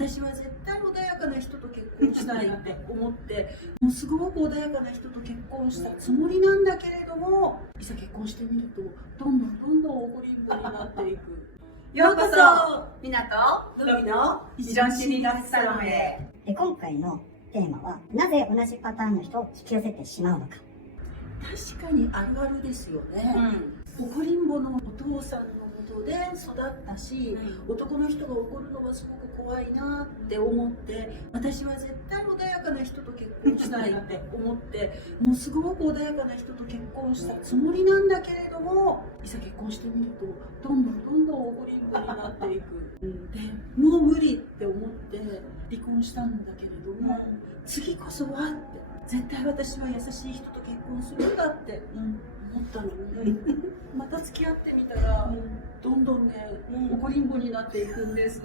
私は絶対穏やかな人と結婚したいって思ってもうすごく穏やかな人と結婚したつもりなんだけれども、いざ結婚してみるとどんどん怒りんぼになっていく。ようこそみなとのみの非常心理学サロンへ。今回のテーマは、なぜ同じパターンの人を引き寄せてしまうのか。確かにあるあるですよね、怒りんぼのお父さんのもとで育ったし、男の人が怒るのはすごく怖いなって思って、私は絶対穏やかな人と結婚したいって思ってもうすごく穏やかな人と結婚したつもりなんだけれども、いざ結婚してみるとどんどん怒りんぼになっていく、でもう無理って思って離婚したんだけれども、次こそはって絶対私は優しい人と結婚するんだって思ったのに、また付き合ってみたら、どんどんね、怒りんぼになっていくんです。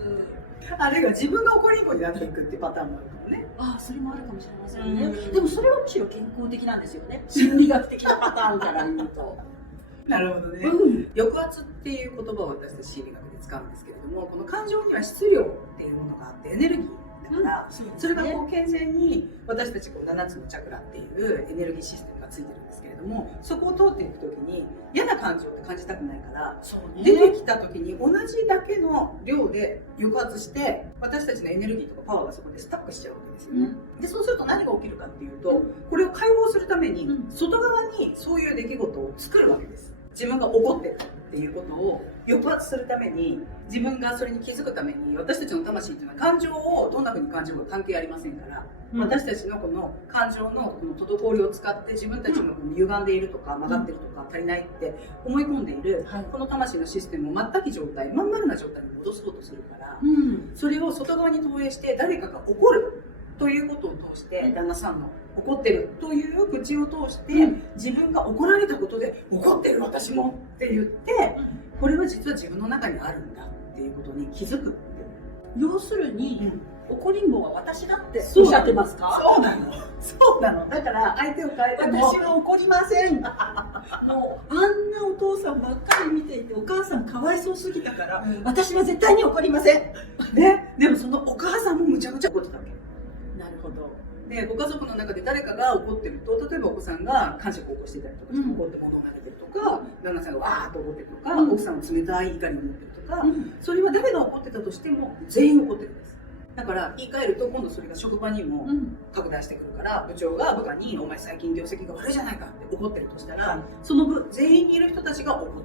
あるいは自分が怒りんぼになっていくっていうパターンもあるかもね。ああ、それもあるかもしれませんね、でもそれはむしろ健康的なんですよね、心理学的なパターンから言うと。なるほどね、抑圧っていう言葉を私たち心理学で使うんですけれども、この感情には質量っていうものがあってエネルギーだから、それがこう健全に私たちこう7つのチャクラっていうエネルギーシステムがついてるんですけれども、そこを通っていくときに嫌な感情って感じたくないから、出てきたときに同じだけの量で抑圧して私たちのエネルギーとかパワーがそこでスタックしちゃうわけですよね、でそうすると何が起きるかっていうと、これを解放するために外側にそういう出来事を作るわけです。自分が怒ってるっていうことを抑圧するために、自分がそれに気づくために、私たちの魂っていうのは感情をどんな風に感じるか関係ありませんから、私たちのこの感情のこの滞りを使って自分たちのこの歪んでいるとか曲がってるとか足りないって思い込んでいる、この魂のシステムを全く状態、まん丸な状態に戻そうとするから、それを外側に投影して誰かが怒るということを通して、旦那さんの怒ってるという口を通して、自分が怒られたことで怒ってる私もって言って、これは実は自分の中にあるんだっていうことに気づく。要するに、怒りんぼは私だっておっしゃってますか？そうなの。そうなの。だから相手を変えても私は怒りません。もうあんなお父さんばっかり見ていてお母さんかわいそうすぎたから、私は絶対に怒りません。でもそのお母さんもむちゃくちゃ怒ってたわけ。なるほど。でご家族の中で誰かが怒ってると、例えばお子さんが感触を起こしてたりとか、怒って物を投げてるとか、旦那さんがわーっと怒ってるとか、奥さんの冷たい怒りを持ってるとか、それは誰が怒ってたとしても全員怒ってるんです。だから言い換えると、今度それが職場にも拡大してくるから、部長が部下にお前最近業績が悪いじゃないかって怒ってるとしたら、その部全員にいる人たちが怒ってる。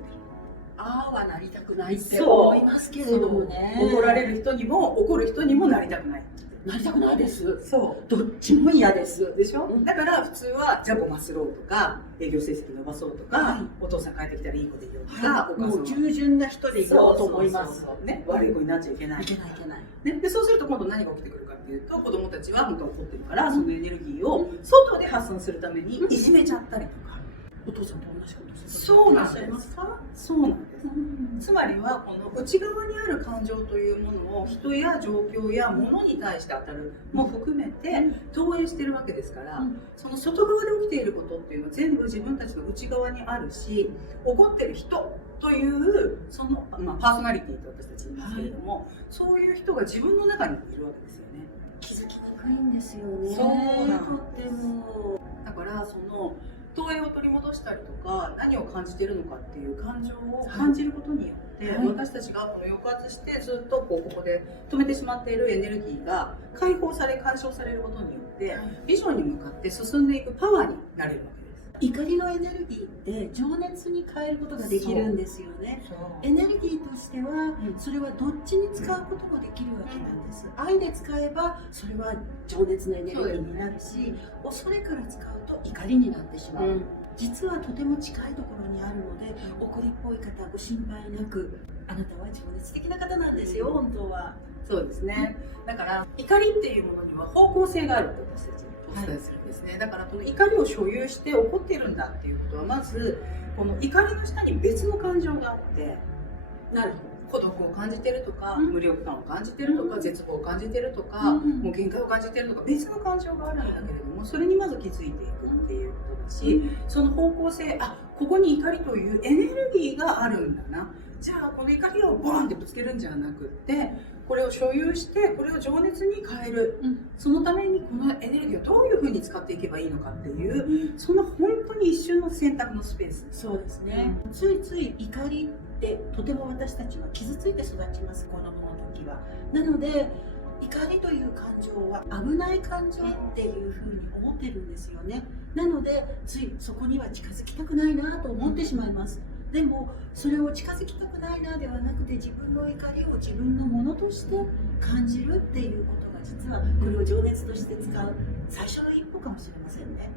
ああはなりたくないって思いますけれどもね。怒られる人にも怒る人にもなりたくない。なりたくないです。そう。どっちも嫌です。でしょ、だから普通はじゃあごますろうとか、営業成績伸ばそうとか、お父さん帰ってきたらいい子でいようとか、もう従順な人でいようと思います。ね、悪い子になっちゃいけない。いけないいけない。ね、でそうすると今度何が起きてくるかっていうと、子供たちは本当は怒ってるから、そのエネルギーを外で発散するためにいじめちゃったりとか。お父さんと同じことする。そうなんです。そうなんです。つまりはこの内側にある感情というものを人や状況や物に対して当たるも含めて投影してるわけですから、その外側で起きていることっていうのは全部自分たちの内側にあるし、怒ってる人というその、パーソナリティと私たち言いますけれども、そういう人が自分の中にいるわけですよね。気づきにくいんですよね。そうなんとっても。だからその投影を取り戻したりとか、何を感じているのかっていう感情を感じることによって、私たちがこの抑圧してずっとここで止めてしまっているエネルギーが解放され解消されることによって、ビジョンに向かって進んでいくパワーになれるわけです。怒りのエネルギーって情熱に変えることができるんですよね。エネルギーとしては、それはどっちに使うこともできるわけなんです。愛で使えばそれは情熱のエネルギーになるし、恐れから使うと怒りになってしまう、実はとても近いところにあるので、怒りっぽい方ご心配なく、あなたは情熱的な方なんですよ、本当は。そうですね。だから怒りっていうものには方向性があるって私たちお伝えするんですね。だからこの怒りを所有して怒っているんだっていうことは、まずこの怒りの下に別の感情があって、なるほど。孤独を感じてるとか、無力感を感じてるとか、絶望を感じてるとか、もう限界を感じてるとか、別の感情があるんだけれども、それにまず気づいていくっていうことだし、その方向性、ここに怒りというエネルギーがあるんだな、じゃあこの怒りをボーンってぶつけるんじゃなくって、これを所有してこれを情熱に変える、そのためにこのエネルギーをどういうふうに使っていけばいいのかっていう、その本当に一瞬の選択のスペース。そうですね、ついつい怒りってとても私たちは傷ついて育ちます、子供の時は。なので怒りという感情は危ない感情っていうふうに思ってるんですよね。なのでついそこには近づきたくないなと思ってしまいます。でもそれを近づきたくないなではなくて、自分の怒りを自分のものとして感じるっていうことが、実はこれを情熱として使う最初の一歩かもしれませんね。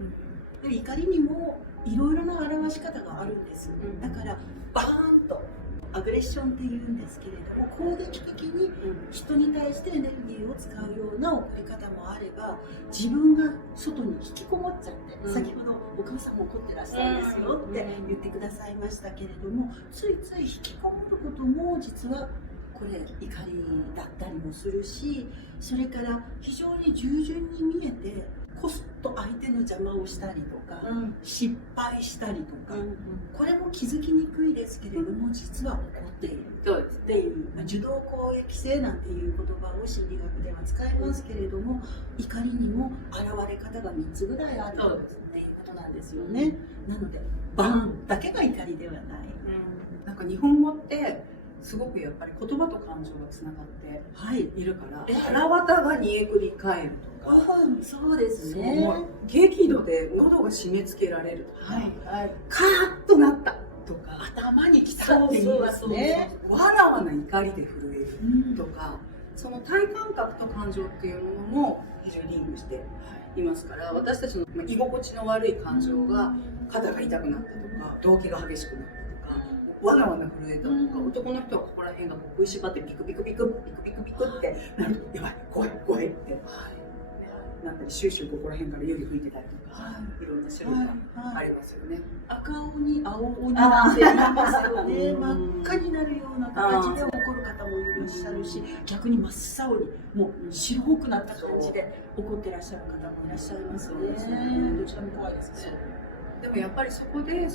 で怒りにもいろいろな表し方があるんです。だからバーンとアグレッションっていうんですけれども、攻撃的に人に対してエネルギーを使うような怒り方もあれば、自分が外に引きこもっちゃって、先ほどお母さんも怒ってらっしゃるんですよって言ってくださいましたけれども、ついつい引きこもることも実はこれ怒りだったりもするし、それから非常に従順に見えてコスト相手の邪魔をしたりとか、失敗したりとか、これも気づきにくいですけれども、実は起こっているっていう、受動攻撃性なんていう言葉を心理学では使いますけれども、怒りにも現れ方が3つぐらいあるっていうことなんですよね。なのでバーンだけが怒りではない。なんか日本語ってすごくやっぱり言葉と感情がつながっているから、腹渡が煮えくり返るとか、そうですね、激怒で喉が締め付けられるとか、カーッとなったとか、頭にきたって言いますね。わらわな怒りで震えるとか、その体感覚と感情っていうものも非常にリンクしていますから、私たちの居心地の悪い感情が肩が痛くなったとか、動悸が激しくなったとか、わらわな震えたとか、男の人はここら辺が食いしばってピクピクピクピクピクピクってなると、やばい怖い怖いってなったり、シューシューここら辺から湯気吹いてたりとか、いろんな種類がありますよね。赤鬼青鬼なんて言いますよね。真っ赤になるような形で怒る方もいらっしゃるし、逆に真っ青にもう白くなった感じで怒ってらっしゃる方もいらっしゃいますね。どちらも怖いですね。でもやっぱりそこで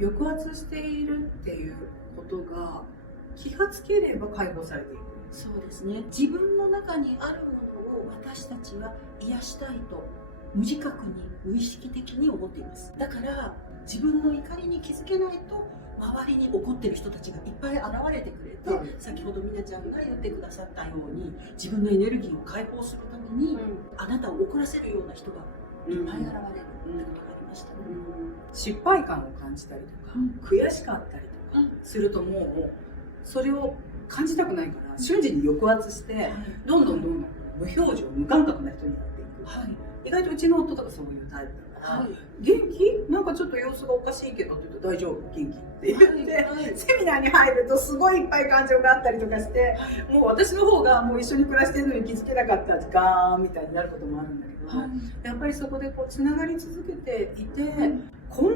抑圧しているっていうことが気がつければ解放されていく。そうですね。自分の中にあるものを私たちは癒したいと無自覚に無意識的に思っています。だから自分の怒りに気づけないと、周りに怒ってる人たちがいっぱい現れてくれて、先ほどみなちゃんが言ってくださったように、自分のエネルギーを解放するために、あなたを怒らせるような人がいっぱい現れるってことがありましたね。失敗感を感じたりとか、悔しかったりとかすると、もうそれを感じたくないから瞬時に抑圧して、どんどん無表情無感覚な人になっていく。意外とうちの夫とかそういうタイプだから、元気？なんかちょっと様子がおかしいけどって言うと、大丈夫？元気？って言って、セミナーに入るとすごいいっぱい感情があったりとかして、もう私の方がもう一緒に暮らしてるのに気づけなかった時間みたいになることもあるんだけど、やっぱりそこでこうつながり続けていて、こん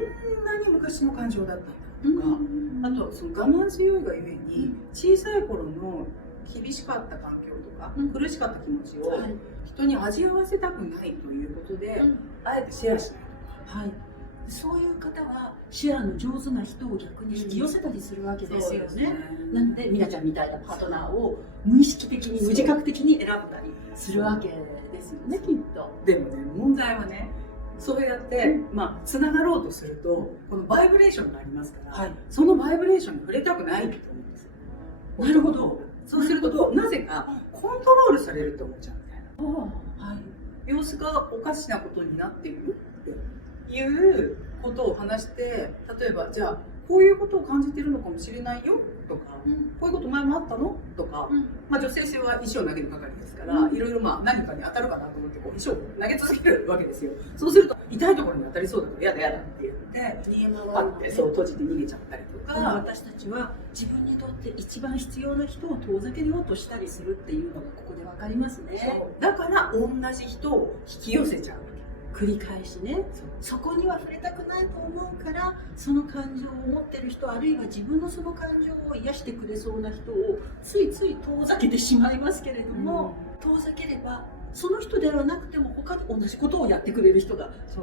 なに昔の感情だったんだとか、あとその我慢強いがゆえに小さい頃の厳しかった環境とか、苦しかった気持ちを人に味わわせたくないということで、あえてシェアしない。そういう方はシェアの上手な人を逆に引き寄せたりするわけですよね。なのでみなちゃんみたいなパートナーを無意識的に無自覚的に選ぶたりするわけですよね、きっと。でもね、問題はね、そうやってつながろうとすると、このバイブレーションがありますから、そのバイブレーションに触れたくないと思うんですよ。なるほど。そうするとなぜかコントロールされると思っちゃうみたいな、様子がおかしなことになっているっていうことを話して、例えばじゃあこういうことを感じてるのかもしれないよとか、こういうこと前もあったのとか、女性性は石を投げる係ですから、いろいろ何かに当たるかなと思ってこう石を投げ続けるわけですよ。そうすると痛いところに当たりそうだから嫌だって言って逃げ回って、閉じて逃げちゃったりとか、私たちは自分にとって一番必要な人を遠ざけようとしたりするっていうのがここで分かりますね。だから同じ人を引き寄せちゃう。繰り返しね。そこには触れたくないと思うから、その感情を持ってる人、あるいは自分のその感情を癒してくれそうな人をついつい遠ざけてしまいますけれども、遠ざければその人ではなくても他に同じことをやってくれる人が現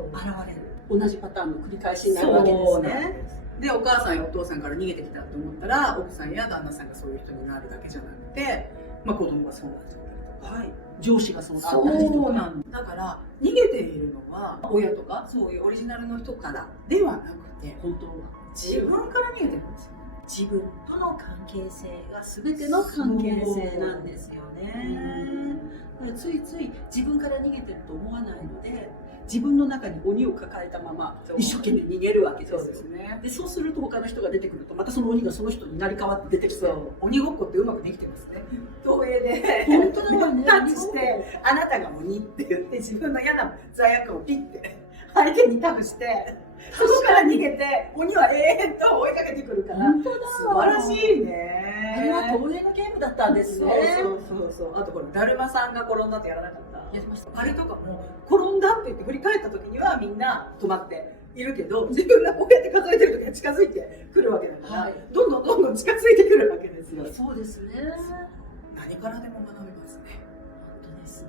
れる。同じパターンの繰り返しになるわけですね。で、お母さんやお父さんから逃げてきたと思ったら、奥さんや旦那さんがそういう人になるだけじゃなくて、まあ、子供がそうなっちゃったりとか、はい、上司がそうだそったりとか。うなんだから逃げているのは親とかそういうオリジナルの人からではなくて、本当は自分から逃げてるんですよ。自分との関係性が全ての関係性なんですよね。だからついつい自分から逃げてると思わないので、自分の中に鬼を抱えたまま一生懸命逃げるわけですよ。そうですね。でそうすると他の人が出てくるとまたその鬼がその人になり変わって出てきて、鬼ごっこってうまくできてますね。投影で本当だよね。タッチしてあなたが鬼って言って自分の嫌な罪悪をピッて相手に託して、そこから逃げて鬼は永遠と追いかけてくるから、本当だ。素晴らしいね。あれは東映のゲームだったんですね。そう。あとこれだるまさんが転んだってやらなかった。やりました。あれとかも転んだって言って振り返った時にはみんな止まっているけど、自分がこうやって数えてる時は近づいてくるわけだから、はい、どんどん近づいてくるわけですよ。そうですね。何からでも学べますね。本当ですね。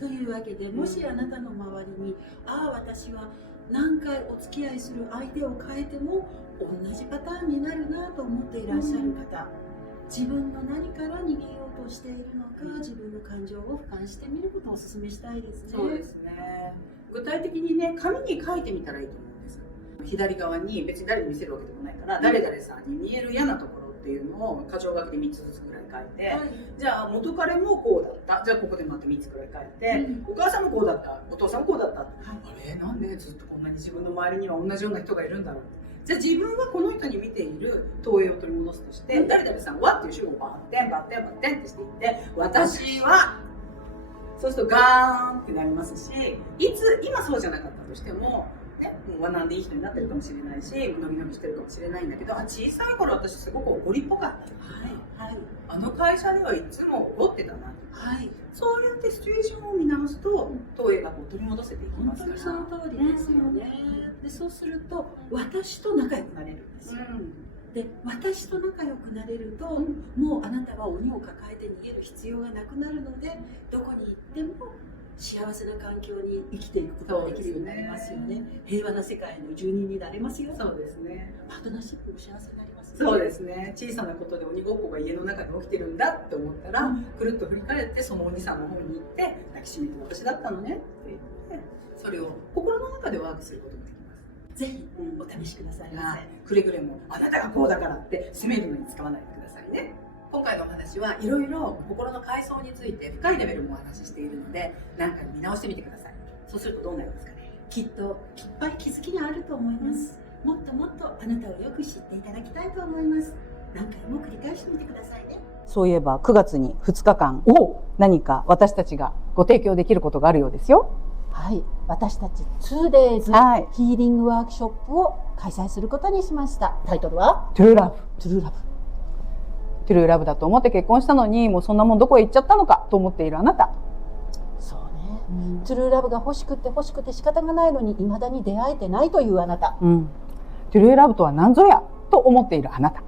というわけで、もしあなたの周りに、私は何回お付き合いする相手を変えても同じパターンになるなと思っていらっしゃる方、自分の何から逃げようとしているのか、自分の感情を俯瞰してみることをお勧めしたいですね。そうですね。具体的にね、紙に書いてみたらいいと思うんです。左側に別に誰に見せるわけでもないから、誰々さんに見える嫌なところっていうのを箇条書きで3つずつぐらい書いて、じゃあ元彼もこうだった、じゃあここでまた3つぐらい書いて、お母さんもこうだった、お父さんもこうだった、あれなんでずっとこんなに自分の周りには同じような人がいるんだろう。じゃあ自分はこの人に見ている投影を取り戻すとして、誰々さんはっていう主語をバッテンってしていって、私はそうするとガーンってなりますし、今そうじゃなかったとしても、ね、もう学んでいい人になってるかもしれないし、伸び伸びしてるかもしれないんだけど、小さい頃私すごく怒りっぽかった、あの会社ではいつも怒ってたな、そうやってシチュエーションを見直すと投影がこう取り戻せていきますから。本当にその通りですよね。でそうすると私と仲良くなれるんですよ。で私と仲良くなれると、もうあなたは鬼を抱えて逃げる必要がなくなるので、どこに行っても幸せな環境に生きていくことができるようになりますよね。平和な世界の住人になれますよ。そうですね。パートナーシップも幸せになりますね。そうですね。小さなことで鬼ごっこが家の中で起きてるんだって思ったら、くるっと振り返ってその鬼さんの方に行って抱きしめて、私だったのねって言って、それを心の中でワークすることができます。ぜひお試しくださいませ。くれぐれもあなたがこうだからって責めるのに使わないでくださいね。今回のお話はいろいろ心の階層について深いレベルもお話ししているので、何回も見直してみてください。そうするとどうなりますかね。きっといっぱい気づきがあると思います。もっともっとあなたをよく知っていただきたいと思います。何回も繰り返してみてくださいね。そういえば9月に2日間何か私たちがご提供できることがあるようですよ。はい、私たち 2days ヒーリングワークショップを開催することにしました。タイトルはトゥルーラブ。トゥルーラブ。トゥルーラブだと思って結婚したのに、もうそんなもんどこへ行っちゃったのかと思っているあなた。そうね、トゥルーラブが欲しくて仕方がないのに未だに出会えてないというあなた、トゥルーラブとは何ぞやと思っているあなた、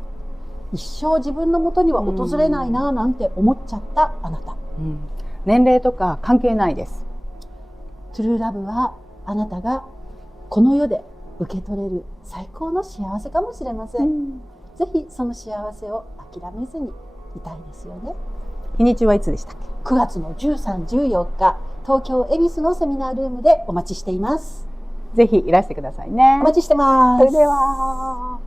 一生自分の元には訪れないななんて思っちゃったあなた、年齢とか関係ないです。トゥルーラブはあなたがこの世で受け取れる最高の幸せかもしれません。ぜひその幸せを諦めずにいたいですよね。日にちはいつでしたっけ？9月の13、14日、東京恵比寿のセミナールームでお待ちしています。ぜひいらしてくださいね。お待ちしてます。それでは。